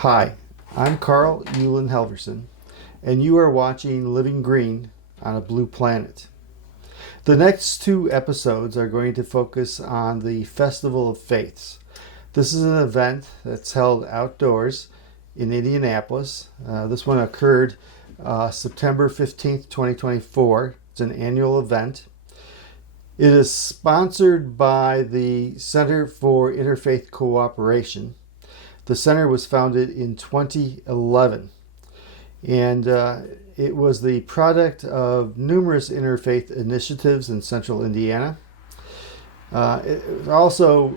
Hi, I'm Carl Euland Helverson, and you are watching Living Green on a Blue Planet. The next two episodes are going to focus on the Festival of Faiths. This is an event that's held outdoors in Indianapolis. This one occurred September 15th, 2024. It's an annual event. It is sponsored by the Center for Interfaith Cooperation. The center was founded in 2011, and it was the product of numerous interfaith initiatives in central Indiana. It was also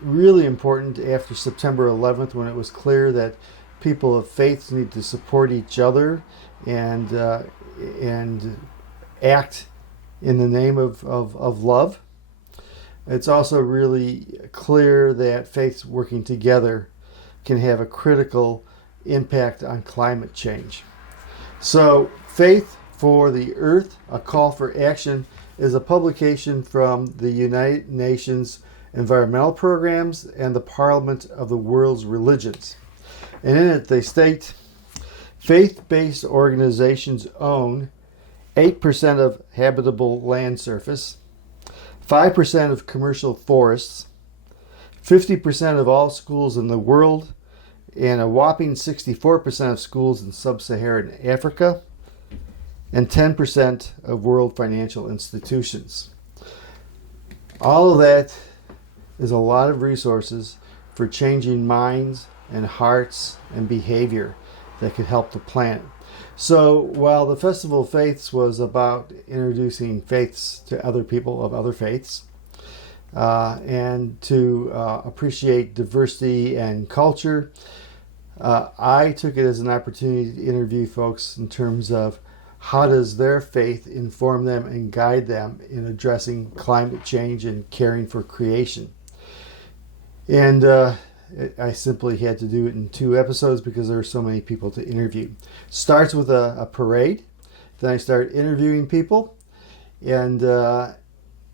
really important after September 11th, when it was clear that people of faith need to support each other and act in the name of love. It's also really clear that faiths working together can have a critical impact on climate change. So, Faith for the Earth, A Call for Action, is a publication from the United Nations Environmental Programs and the Parliament of the World's Religions. And in it they state, faith-based organizations own 8% of habitable land surface, 5% of commercial forests, 50% of all schools in the world, and a whopping 64% of schools in sub-Saharan Africa, and 10% of world financial institutions. All of that is a lot of resources for changing minds and hearts and behavior that could help the planet. So while the Festival of Faiths was about introducing faiths to other people of other faiths, and to appreciate diversity and culture, I took it as an opportunity to interview folks in terms of how does their faith inform them and guide them in addressing climate change and caring for creation. And I simply had to do it in two episodes because there are so many people to interview. Starts with a parade, then I start interviewing people, and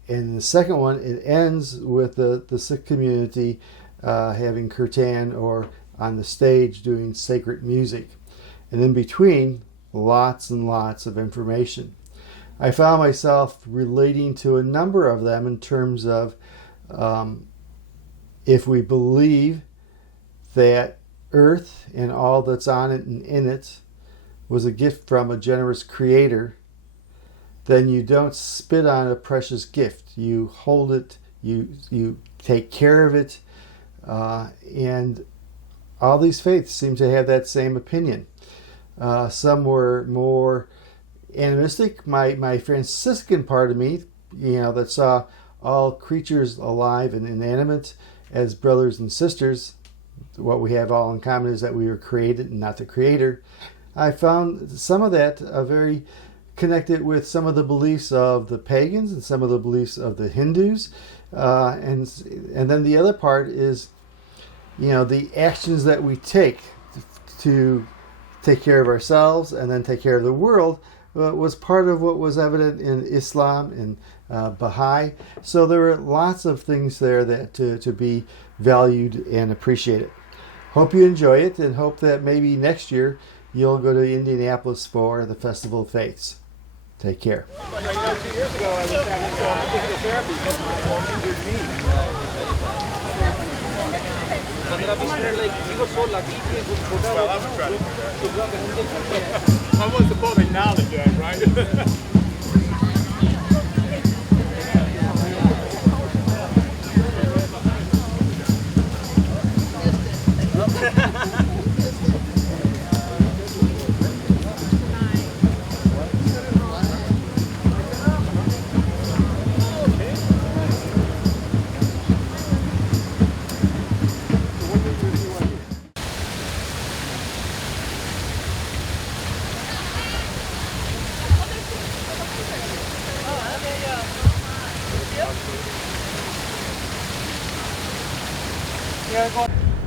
in the second one, it ends with the Sikh community having kirtan or on the stage doing sacred music. And in between, lots and lots of information. I found myself relating to a number of them in terms of if we believe that Earth and all that's on it and in it was a gift from a generous creator, then you don't spit on a precious gift. You hold it, you take care of it, and all these faiths seem to have that same opinion. Some were more animistic. My Franciscan part of me, that saw all creatures alive and inanimate as brothers and sisters. What we have all in common is that we were created and not the creator. I found some of that very connected with some of the beliefs of the pagans and some of the beliefs of the Hindus, and then the other part is, the actions that we take to take care of ourselves and then take care of the world was part of what was evident in Islam and Baha'i. So there were lots of things there that to be valued and appreciated. Hope you enjoy it, and hope that maybe next year you'll go to Indianapolis for the Festival of Faiths. Take care. 2 years ago, I was having physical therapy because my injured knee. I wasn't supposed to acknowledge that, right?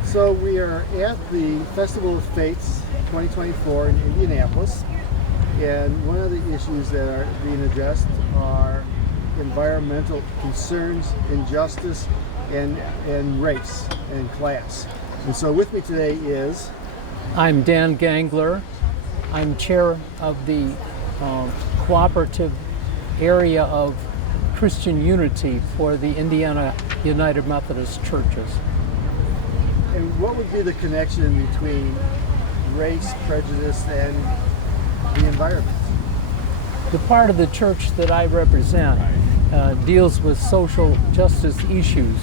So we are at the Festival of Faiths 2024 in Indianapolis, and one of the issues that are being addressed are environmental concerns, injustice, and race and class. And so with me today is I'm Dan Gangler. I'm chair of the cooperative area of Christian unity for the Indiana United Methodist Churches. And what would be the connection between race, prejudice, and the environment? The part of the church that I represent deals with social justice issues,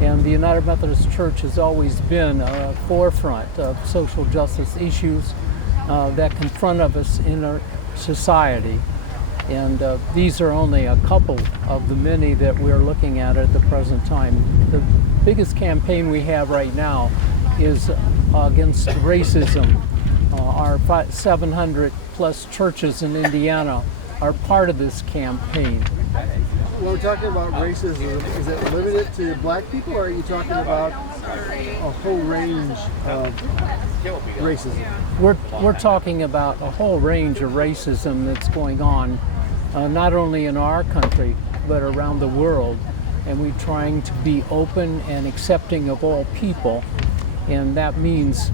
and the United Methodist Church has always been a forefront of social justice issues that confront us in our society. And these are only a couple of the many that we're looking at the present time. The biggest campaign we have right now is against racism. Our 700 plus churches in Indiana are part of this campaign. When we're talking about racism, is it limited to black people, or are you talking about a whole range of racism? We're talking about a whole range of racism that's going on, not only in our country, but around the world. And we're trying to be open and accepting of all people, and that means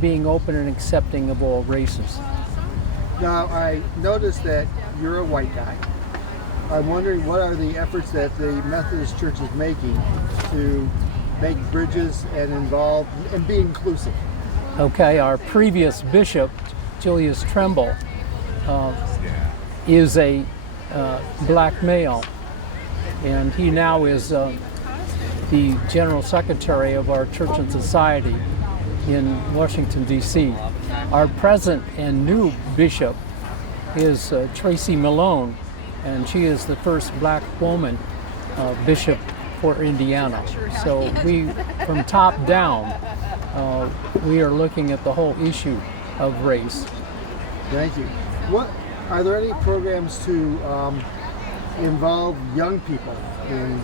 being open and accepting of all races. Now, I noticed that you're a white guy. I'm wondering, what are the efforts that the Methodist Church is making to make bridges and involve and be inclusive? Okay, our previous bishop, Julius Tremble, is a black male, and he now is the general secretary of our Church and Society in Washington, D.C. Our present and new bishop is Tracy Malone, and she is the first black woman bishop for Indiana. So we, from top down, we are looking at the whole issue of race. Thank you. What are there any programs to involve young people in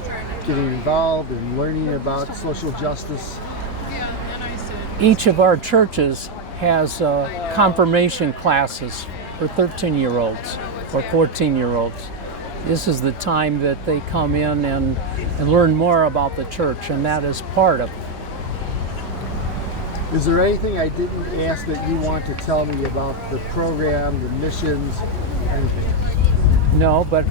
getting involved and learning about social justice? Each of our churches has confirmation classes for 13-year-olds or 14-year-olds. This is the time that they come in and learn more about the church, and that is part of it. Is there anything I didn't ask that you want to tell me about the program, the missions, anything? No, but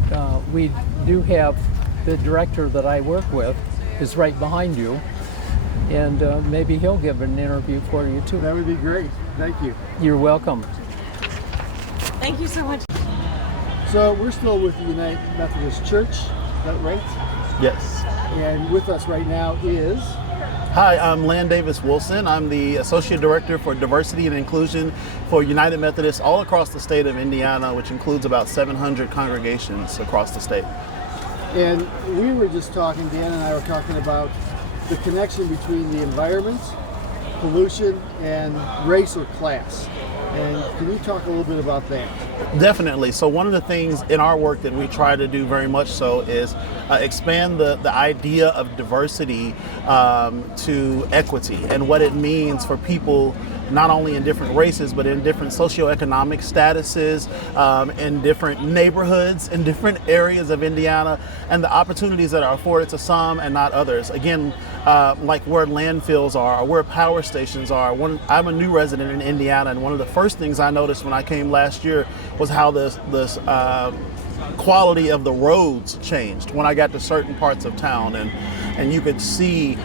we do have the director that I work with is right behind you, and maybe he'll give an interview for you too. That would be great. Thank you. You're welcome. Thank you so much. So we're still with the United Methodist Church, is that right? Yes. And with us right now is... Hi, I'm Lan Davis Wilson. I'm the Associate Director for Diversity and Inclusion for United Methodist all across the state of Indiana, which includes about 700 congregations across the state. And we were just talking, Dan and I were talking about the connection between the environment, pollution, and race or class. And can you talk a little bit about that? Definitely. So one of the things in our work that we try to do very much so is expand the idea of diversity to equity and what it means for people not only in different races, but in different socioeconomic statuses, in different neighborhoods, in different areas of Indiana, and the opportunities that are afforded to some and not others. Again, like where landfills are, or where power stations are. I'm a new resident in Indiana, and one of the first things I noticed when I came last year was how this quality of the roads changed when I got to certain parts of town, and you could see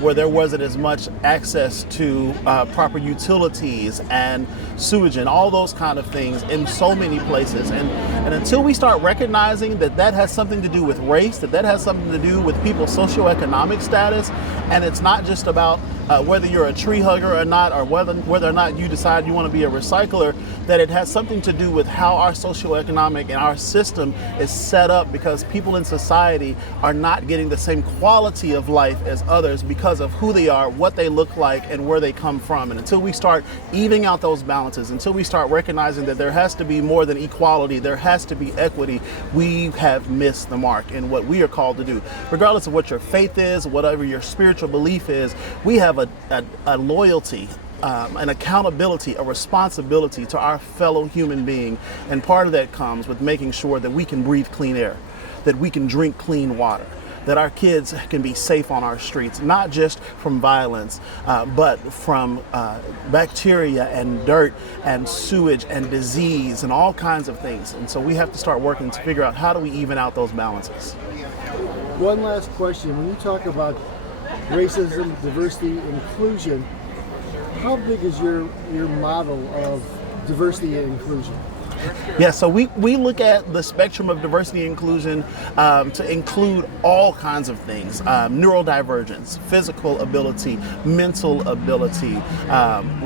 where there wasn't as much access to proper utilities and sewage and all those kind of things in so many places. And until we start recognizing that that has something to do with race, that has something to do with people's socioeconomic status, and it's not just about whether you're a tree hugger or not, or whether or not you decide you want to be a recycler, that it has something to do with how our socioeconomic and our system is set up, because people in society are not getting the same quality of life as others because of who they are, what they look like, and where they come from. And until we start evening out those balances, until we start recognizing that there has to be more than equality, there has to be equity, we have missed the mark in what we are called to do. Regardless of what your faith is, whatever your spiritual belief is, we have a loyalty, an accountability, a responsibility to our fellow human being. And part of that comes with making sure that we can breathe clean air, that we can drink clean water, that our kids can be safe on our streets, not just from violence, but from bacteria and dirt and sewage and disease and all kinds of things. And so we have to start working to figure out how do we even out those balances. One last question. When you talk about racism, diversity, inclusion, how big is your model of diversity and inclusion? Yeah, so we look at the spectrum of diversity and inclusion to include all kinds of things: neurodivergence, physical ability, mental ability,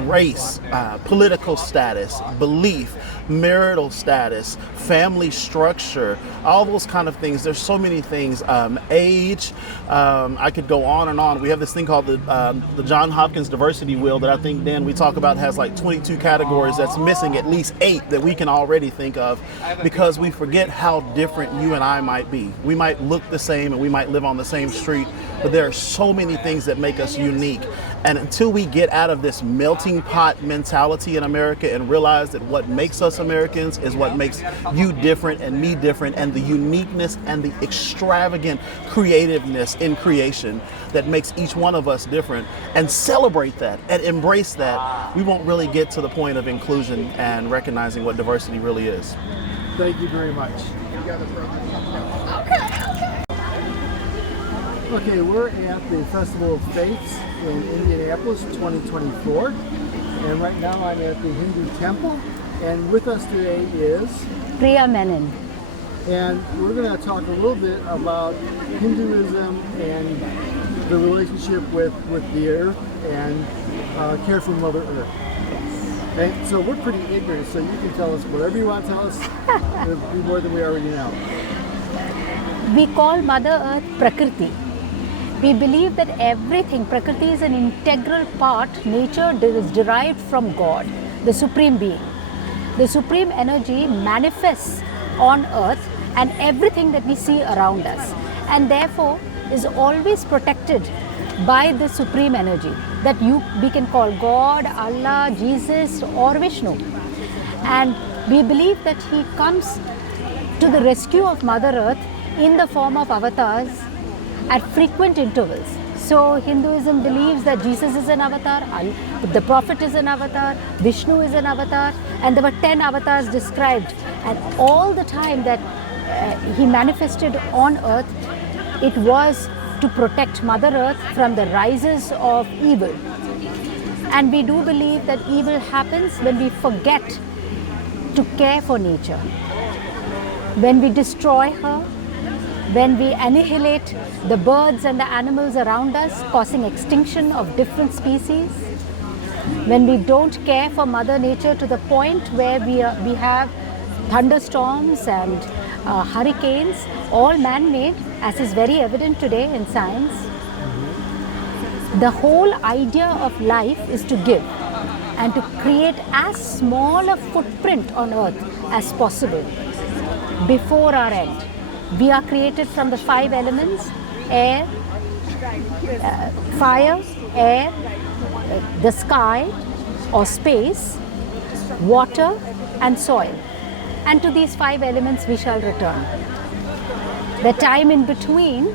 race, political status, belief, marital status, family structure, all those kind of things. There's so many things. Age, I could go on and on. We have this thing called the John Hopkins Diversity Wheel that I think, Dan, we talk about has like 22 categories that's missing at least 8 that we can already think of, because we forget how different you and I might be. We might look the same and we might live on the same street, but there are so many things that make us unique. And until we get out of this melting pot mentality in America and realize that what makes us Americans is what makes you different and me different, and the uniqueness and the extravagant creativeness in creation that makes each one of us different, and celebrate that and embrace that, we won't really get to the point of inclusion and recognizing what diversity really is. Thank you very much. Okay, we're at the Festival of Faiths in Indianapolis 2024, and right now I'm at the Hindu temple, and with us today is Priya Menon. And we're going to talk a little bit about Hinduism and the relationship with the earth and care for Mother Earth. And so we're pretty ignorant, so you can tell us whatever you want to tell us. It'll be more than we already know. We call Mother Earth Prakriti. We believe that everything, Prakriti is an integral part, nature is derived from God, the Supreme Being. The Supreme Energy manifests on earth and everything that we see around us, and therefore is always protected by the Supreme Energy that we can call God, Allah, Jesus or Vishnu. And we believe that He comes to the rescue of Mother Earth in the form of avatars at frequent intervals. So Hinduism believes that Jesus is an avatar, the Prophet is an avatar, Vishnu is an avatar, and there were 10 avatars described. And all the time that He manifested on earth, it was to protect Mother Earth from the rises of evil. And we do believe that evil happens when we forget to care for nature, when we destroy her, when we annihilate the birds and the animals around us, causing extinction of different species, when we don't care for Mother Nature to the point where we have thunderstorms and hurricanes, all man-made, as is very evident today in science. The whole idea of life is to give and to create as small a footprint on earth as possible before our end. We are created from the 5 elements: air, fire, air, the sky or space, water and soil. And to these 5 elements we shall return. The time in between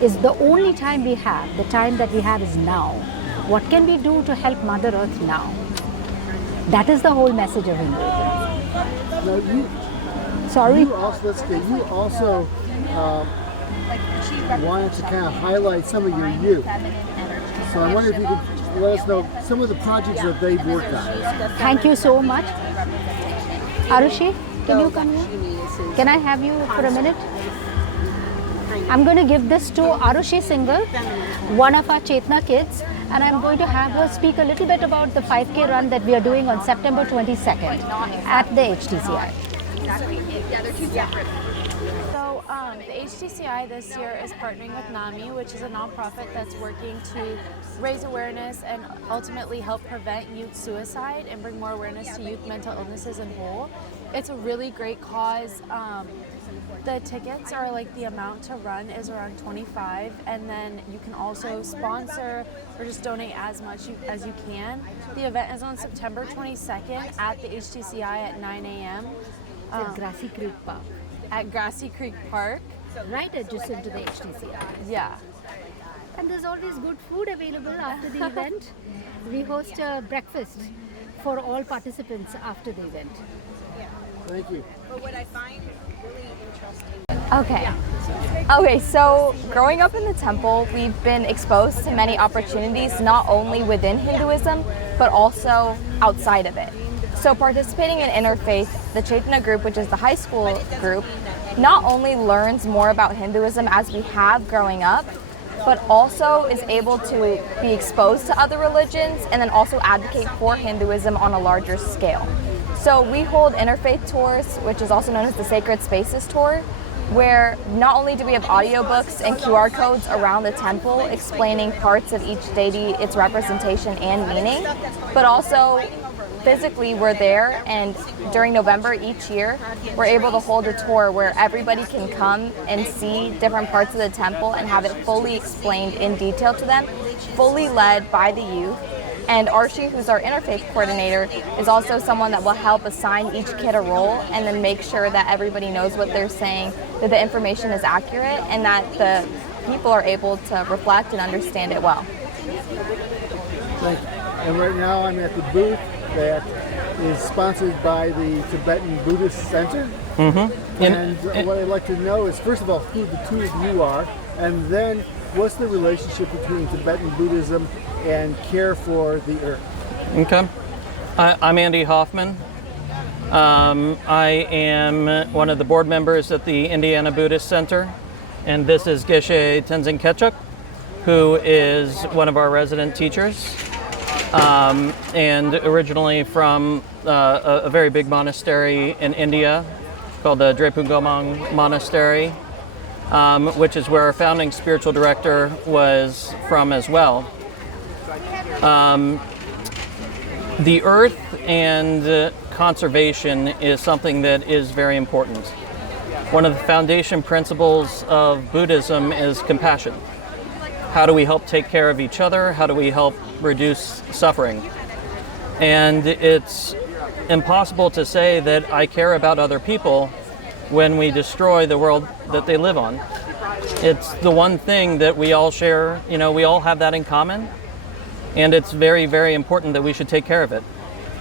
is the only time we have. The time that we have is now. What can we do to help Mother Earth now? That is the whole message of Hinduism. Sorry? You also wanted to kind of highlight some of your youth. So I wonder if you could let us know some of the projects that they've worked on. Thank you so much. Arushi, can you come here? Can I have you for a minute? I'm going to give this to Arushi Singhal, one of our Chetna kids, and I'm going to have her speak a little bit about the 5K run that we are doing on September 22nd at the HTCI. Yeah, they're two separate. So the HTCI this year is partnering with NAMI, which is a nonprofit that's working to raise awareness and ultimately help prevent youth suicide and bring more awareness to youth mental illnesses in whole. It's a really great cause. The tickets are like the amount to run is around $25, and then you can also sponsor or just donate as much as you can. The event is on September 22nd at the HTCI at 9 a.m. At Grassy Creek Park. At Grassy Creek Park. right adjacent to the HTCI. Yeah. And there's always good food available after the event. We host a breakfast for all participants after the event. Thank you. But what I find really interesting. Okay, so growing up in the temple, we've been exposed to many opportunities not only within Hinduism, but also outside of it. So participating in Interfaith, the Chaitanya group, which is the high school group, not only learns more about Hinduism as we have growing up, but also is able to be exposed to other religions and then also advocate for Hinduism on a larger scale. So we hold interfaith tours, which is also known as the Sacred Spaces Tour, where not only do we have audiobooks and QR codes around the temple explaining parts of each deity, its representation and meaning, but also physically we're there, and during November each year we're able to hold a tour where everybody can come and see different parts of the temple and have it fully explained in detail to them, fully led by the youth. And Archie, who's our interfaith coordinator, is also someone that will help assign each kid a role and then make sure that everybody knows what they're saying, that the information is accurate, and that the people are able to reflect and understand it well. Thank you. And right now I'm at the booth that is sponsored by the Tibetan Buddhist Center. Mm-hmm. And what I'd like to know is, first of all, who the two of you are, and then what's the relationship between Tibetan Buddhism and care for the earth? Okay. I'm Andy Hoffman. I am one of the board members at the Indiana Buddhist Center, and this is Geshe Tenzin Kechuk, who is one of our resident teachers, and originally from a very big monastery in India called the Drepungomang Monastery, which is where our founding spiritual director was from as well. The earth and conservation is something that is very important. One of the foundation principles of Buddhism is compassion. How do we help take care of each other? How do we help reduce suffering? And it's impossible to say that I care about other people when we destroy the world that they live on. It's the one thing that we all share, we all have that in common. And it's very, very important that we should take care of it.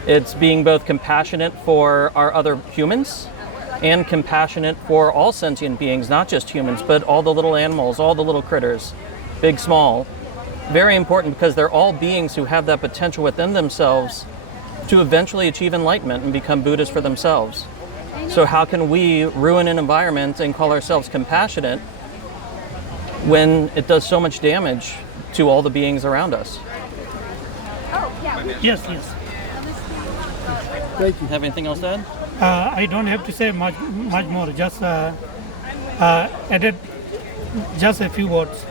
It's being both compassionate for our other humans and compassionate for all sentient beings, not just humans, but all the little animals, all the little critters, big, small. Very important because they're all beings who have that potential within themselves to eventually achieve enlightenment and become Buddhas for themselves. So how can we ruin an environment and call ourselves compassionate when it does so much damage to all the beings around us? Yes. Thank you. Have anything else to add? I don't have to say much more. Just added just a few words.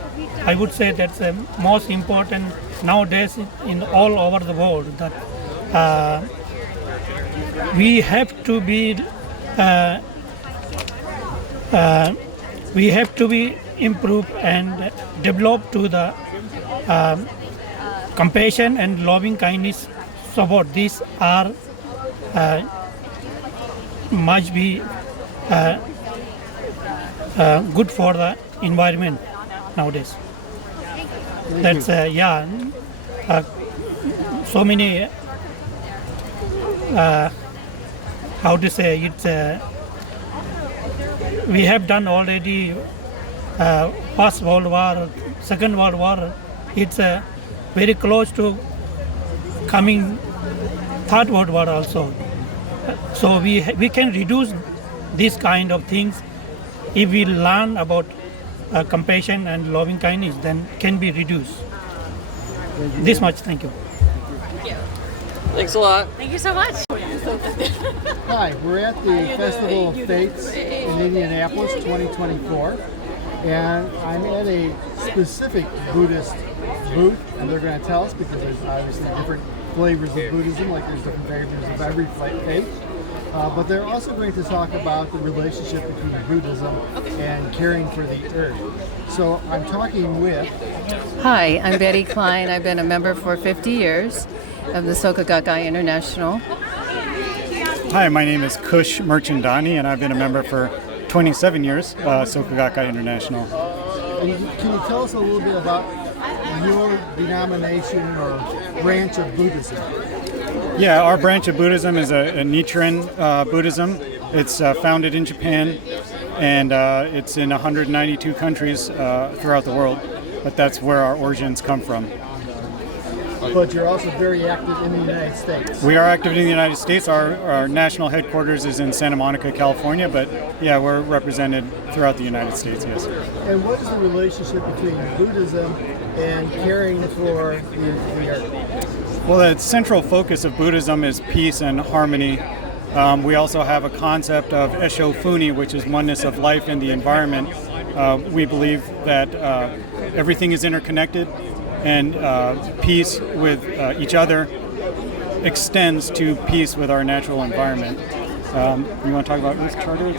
I would say that's the most important nowadays in all over the world, that we have to be improved and developed to the compassion and loving kindness. So what these are must be good for the environment nowadays. That's so many how to say it, we have done already First World War, Second World War. It's very close to coming Third World War also. So we can reduce these kind of things if we learn about compassion and loving kindness, then can be reduced. This much, thank you. Thanks a lot. Thank you so much. Hi, we're at the Festival of Faiths in Indianapolis 2024, and I'm at a specific Buddhist booth, and they're going to tell us, because there's obviously different flavors of Buddhism, like there's different flavors of every faith. But they're also going to talk about the relationship between Buddhism and caring for the earth. So I'm talking with... Hi, I'm Betty Klein. I've been a member for 50 years of the Soka Gakkai International. Hi, my name is Kush Merchandani, and I've been a member for 27 years, Soka Gakkai International. Can you tell us a little bit about your denomination or branch of Buddhism? Yeah, our branch of Buddhism is a Nichiren Buddhism. It's founded in Japan, and it's in 192 countries throughout the world, but that's where our origins come from. But you're also very active in the United States. We are active in the United States. Our national headquarters is in Santa Monica, California, but yeah, we're represented throughout the United States, yes. And what is the relationship between Buddhism and caring for the earth? Well, the central focus of Buddhism is peace and harmony. We also have a concept of Esho Funi, which is oneness of life and the environment. We believe that everything is interconnected, and peace with each other extends to peace with our natural environment. You want to talk about Earth Charter?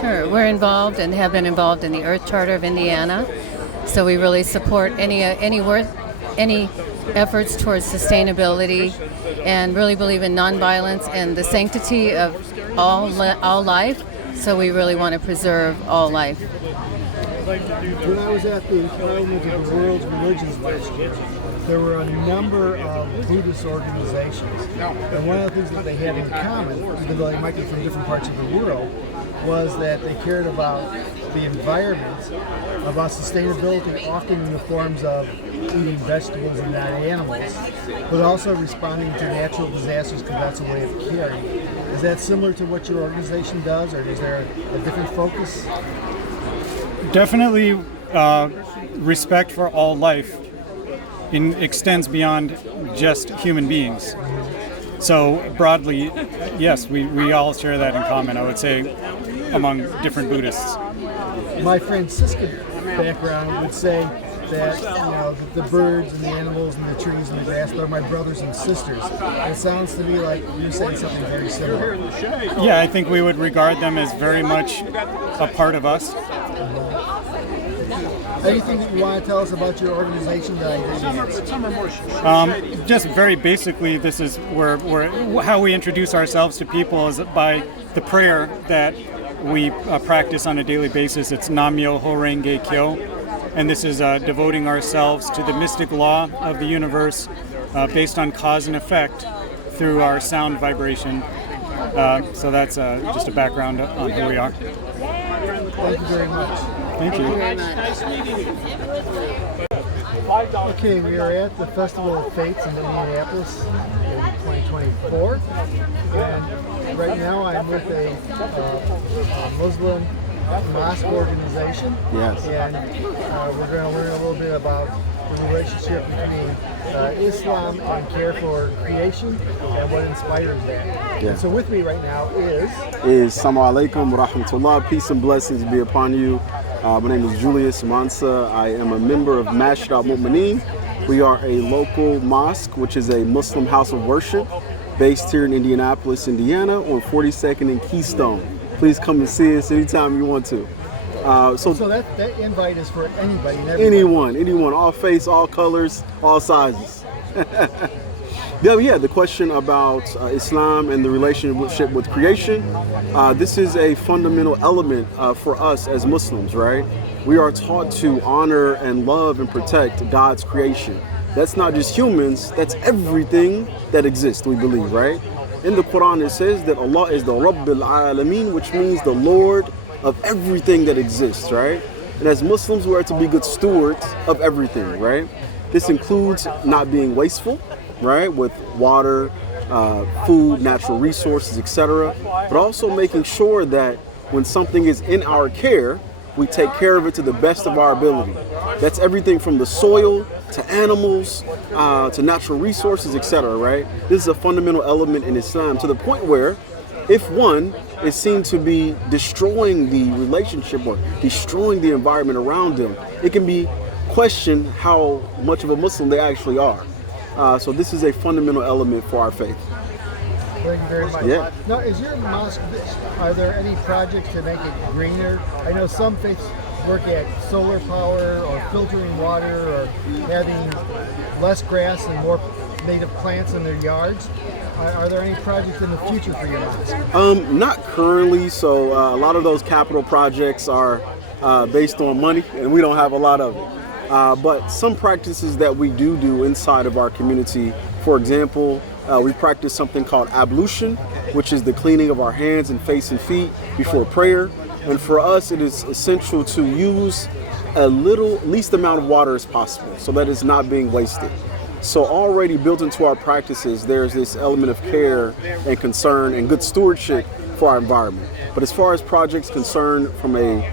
Sure. We're involved and have been involved in the Earth Charter of Indiana. So we really support any efforts towards sustainability, and really believe in nonviolence and the sanctity of all life. So we really want to preserve all life. When I was at the Parliament of the World's Religions last year, there were a number of Buddhist organizations. And one of the things that they had in common, even though they might be from different parts of the world, was that they cared about the environment, about sustainability, often in the forms of eating vegetables and not animals, but also responding to natural disasters because that's a way of caring. Is that similar to what your organization does, or is there a different focus? Definitely, respect for all life extends beyond just human beings. So broadly, yes, we all share that in common, I would say, among different Buddhists. My Franciscan background would say that the birds and the animals and the trees and the grass, they're my brothers and sisters. It sounds to me like you're saying something very similar. Yeah, I think we would regard them as very much a part of us. Anything that you want to tell us about your organization that I didn't answer? Just very basically, this is where how we introduce ourselves to people is by the prayer that we practice on a daily basis. It's Nam-myoho Renge Kyo, and this is devoting ourselves to the mystic law of the universe based on cause and effect through our sound vibration. So that's just a background on who we are. Thank you very much. Thank you. Nice meeting you. Okay, we are at the Festival of Faiths in Indianapolis in 2024, and right now I'm with a Muslim mosque organization. Yes. And we're going to learn a little bit about the relationship between Islam and care for creation and what inspires that. Yeah. And so with me right now is Assalamu alaikum wa rahmatullah. Peace and blessings be upon you. My name is Julius Mansa. I am a member of Masjid al-Mu'mineen. We are a local mosque, which is a Muslim house of worship based here in Indianapolis, Indiana, on 42nd and Keystone. Please come and see us anytime you want to. So that invite is for anybody and everybody. Anyone, all faiths, all colors, all sizes. Yeah, the question about Islam and the relationship with creation, this is a fundamental element for us as Muslims, right? We are taught to honor and love and protect God's creation. That's not just humans, that's everything that exists, we believe, right? In the Quran it says that Allah is the Rabbil Alameen, which means the Lord of everything that exists, right? And as Muslims, we are to be good stewards of everything, right? This includes not being wasteful, right, with water, food, natural resources, etc., but also making sure that when something is in our care, we take care of it to the best of our ability. That's everything from the soil to animals to natural resources, etc., right? This is a fundamental element in Islam, to the point where if one is seen to be destroying the relationship or destroying the environment around them, it can be questioned how much of a Muslim they actually are. So this is a fundamental element for our faith. Thank you very much. Yeah. Now, is your mosque, are there any projects to make it greener? I know some faiths work at solar power or filtering water or having less grass and more native plants in their yards. Are there any projects in the future for your mosque? Not currently. So a lot of those capital projects are based on money, and we don't have a lot of it. But some practices that we do inside of our community, for example, we practice something called ablution, which is the cleaning of our hands and face and feet before prayer. And for us, it is essential to use least amount of water as possible so that it's not being wasted. So already built into our practices, there's this element of care and concern and good stewardship for our environment. But as far as projects concerned from a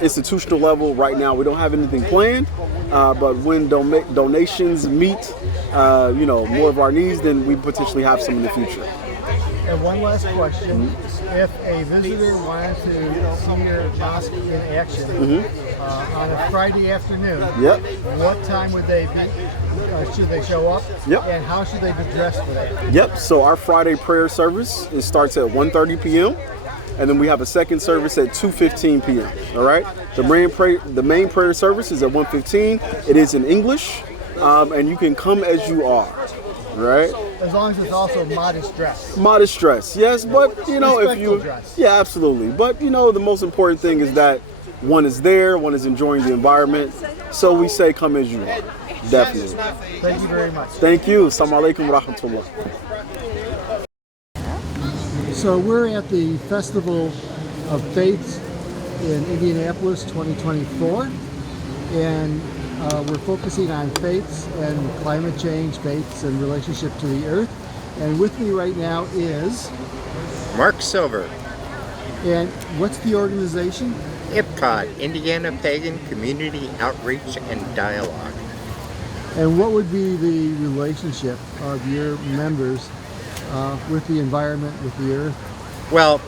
institutional level, right now we don't have anything planned. But when donations meet more of our needs, then we potentially have some in the future. And one last question. If a visitor wanted to see your mosque in action on a Friday afternoon, what time would they be? Should they show up? And how should they be dressed for that? So our Friday prayer service, it starts at 1:30 p.m. and then we have a second service at 2:15 p.m. All right. The main prayer service is at 1:15. It is in English, and you can come as you are. Right. As long as it's also modest dress. Modest dress, yes, but if you, dress. Yeah, absolutely. But the most important thing is that one is there, one is enjoying the environment. So we say, come as you are. Definitely. Thank you very much. Thank you. Assalamu alaikum wa rahmatullah. So we're at the Festival of Faiths in Indianapolis 2024, and we're focusing on faiths and climate change, faiths and relationship to the earth. And with me right now is Mark Silver. And what's the organization? IPCOD, Indiana Pagan Community Outreach and Dialogue. And what would be the relationship of your members with the environment, with the earth? Well,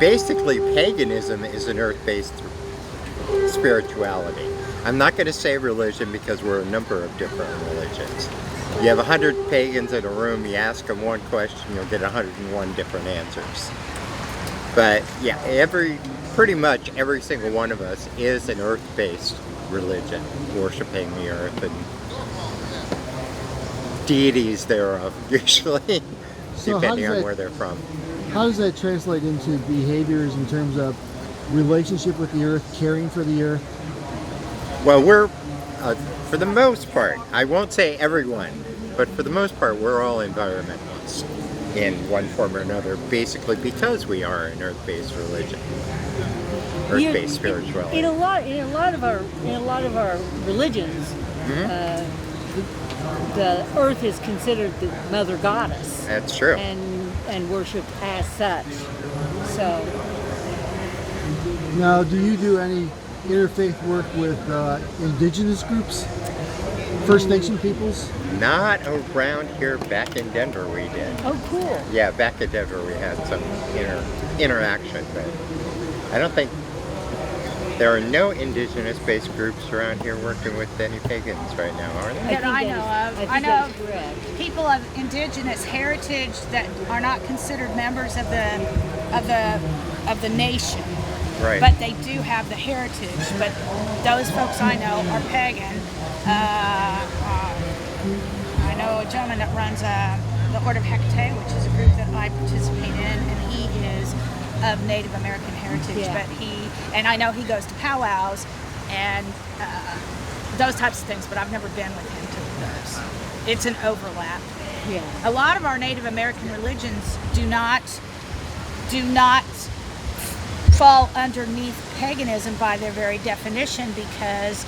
basically paganism is an earth-based spirituality. I'm not going to say religion because we're a number of different religions. You have 100 pagans in a room, you ask them one question, you'll get 101 different answers. But yeah, pretty much every single one of us is an earth-based religion, worshiping the earth and deities thereof, usually, depending on where they're from. How does that translate into behaviors in terms of relationship with the earth, caring for the earth? Well, we're, for the most part, I won't say everyone, but for the most part, we're all environmentalists in one form or another, basically because we are an earth-based religion, earth-based spirituality. In a lot of our religions, the earth is considered the mother goddess. That's true. And worshipped as such. So. Now, do you do any interfaith work with indigenous groups, First Nation peoples? Not around here. Back in Denver we did. Oh, cool. Yeah, back in Denver we had some interaction, but I don't think there are no indigenous-based groups around here working with any pagans right now, are there? That I know of. I know of people of indigenous heritage that are not considered members of the nation. Right. But they do have the heritage. But those folks I know are pagan. I know a gentleman that runs the Order of Hecate, which is a group that I participate in, and he is of Native American heritage. Yeah. But and I know he goes to powwows and those types of things, but I've never been with him to those. It's an overlap. Yeah. A lot of our Native American religions do not fall underneath paganism by their very definition, because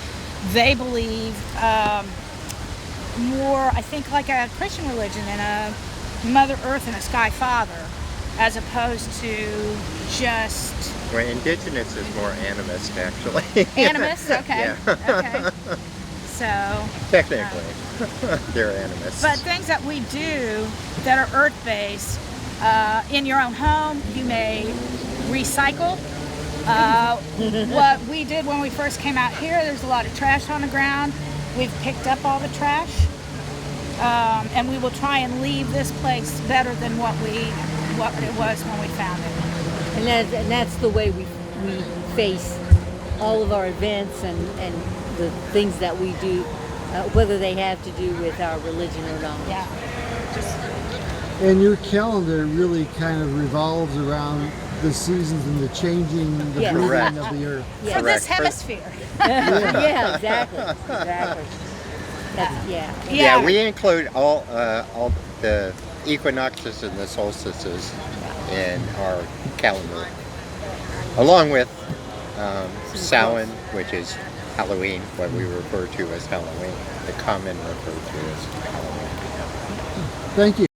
they believe more, I think, like a Christian religion and a Mother Earth and a Sky Father, as opposed to just... Well, indigenous is more animist, actually. Animist? Okay. Yeah. Okay. So... Technically, they're animists. But things that we do that are earth-based, in your own home, you may recycle. What we did when we first came out here, there's a lot of trash on the ground. We've picked up all the trash, and we will try and leave this place better than what it was when we found it. And that's the way we face all of our events and the things that we do whether they have to do with our religion or not. Yeah. And your calendar really kind of revolves around the seasons and the changing, the Yes. breathing Correct. of the earth. For this hemisphere. Yeah, exactly. Exactly. Yeah. Yeah, we include all the equinoxes and the solstices in our calendar, along with Samhain, which is Halloween, what we refer to as Halloween, the common referred to as Halloween. Thank you.